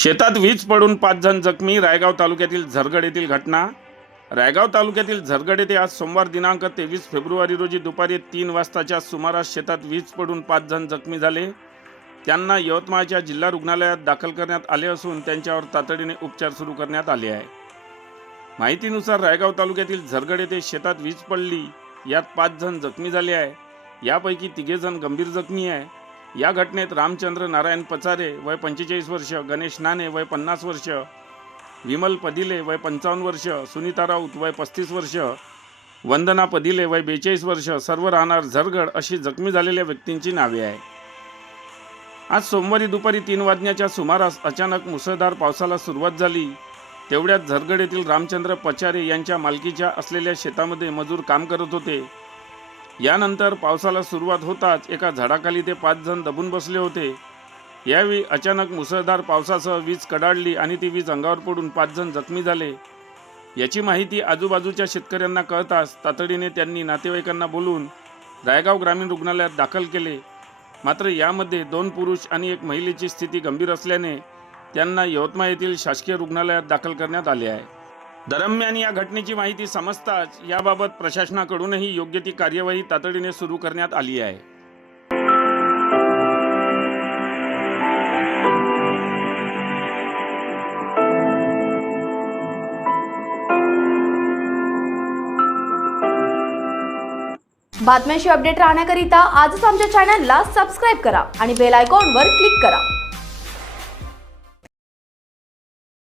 शेतात वीज पडून 5 जण जखमी. रायगाव तालुक्यातील झरगड येथील घटना. रायगाव तालुक्यातील झरगड येथे आज सोमवार दिनांक 23 फेब्रुवारी रोजी दुपारी 3 वाजताच्या सुमारास शेतात वीज पडून 5 जण जखमी झाले. त्यांना यवतमाळच्या जिल्हा रुग्णालयात दाखल करण्यात आले असून त्यांच्यावर तातडीने उपचार सुरू करण्यात आले आहे. माहितीनुसार रायगाव तालुक्यातील झरगड येथे शेतात वीज पडली. यात 5 जण जखमी झाले आहे. यापैकी 3 जण गंभीर जखमी आहे. या घटनेत रामचंद्र नारायण पचारे वय 45 वर्ष, गणेश नाने वय 50 वर्ष, विमल पदिले वय 55 वर्ष, सुनीता राऊत वय 35 वर्ष, वंदना पदिले वय 42 वर्ष सर्व राहणार झरगड अशी जखमी झालेल्या व्यक्तींची नावे आहे. आज सोमवारी दुपारी 3 वाजण्याच्या सुमारास अचानक मुसळधार पावसाला सुरुवात झाली. तेवढ्यात झरगड येथील रामचंद्र पचारे यांच्या मालकीच्या असलेल्या शेतामध्ये मजूर काम करत होते. यानंतर पावसाला सुरुवात होताच एका झाडाखाली ते 5 जण दबून बसले होते. यावेळी अचानक मुसळधार पावसासह वीज कडाडली आणि ती वीज अंगावर पडून 5 जण जखमी झाले. याची माहिती आजूबाजूच्या शेतकऱ्यांना कळताच तातडीने त्यांनी नातेवाईकांना बोलवून रायगाव ग्रामीण रुग्णालयात दाखल केले. मात्र यामध्ये 2 पुरुष आणि 1 महिलेची स्थिती गंभीर असल्याने त्यांना यवतमाळ येथील शासकीय रुग्णालयात दाखल करण्यात आले आहे. दरम्यान या घटनेची माहिती समजताच याबाबत प्रशासनाकडूनही योग्य ती कार्यवाही तातडीने सुरू करण्यात आली आहे. बातम्यांशी अपडेट राहण्याकरिता आजच आमच्या चॅनलला सबस्क्राईब करा आणि बेल आयकॉनवर क्लिक करा.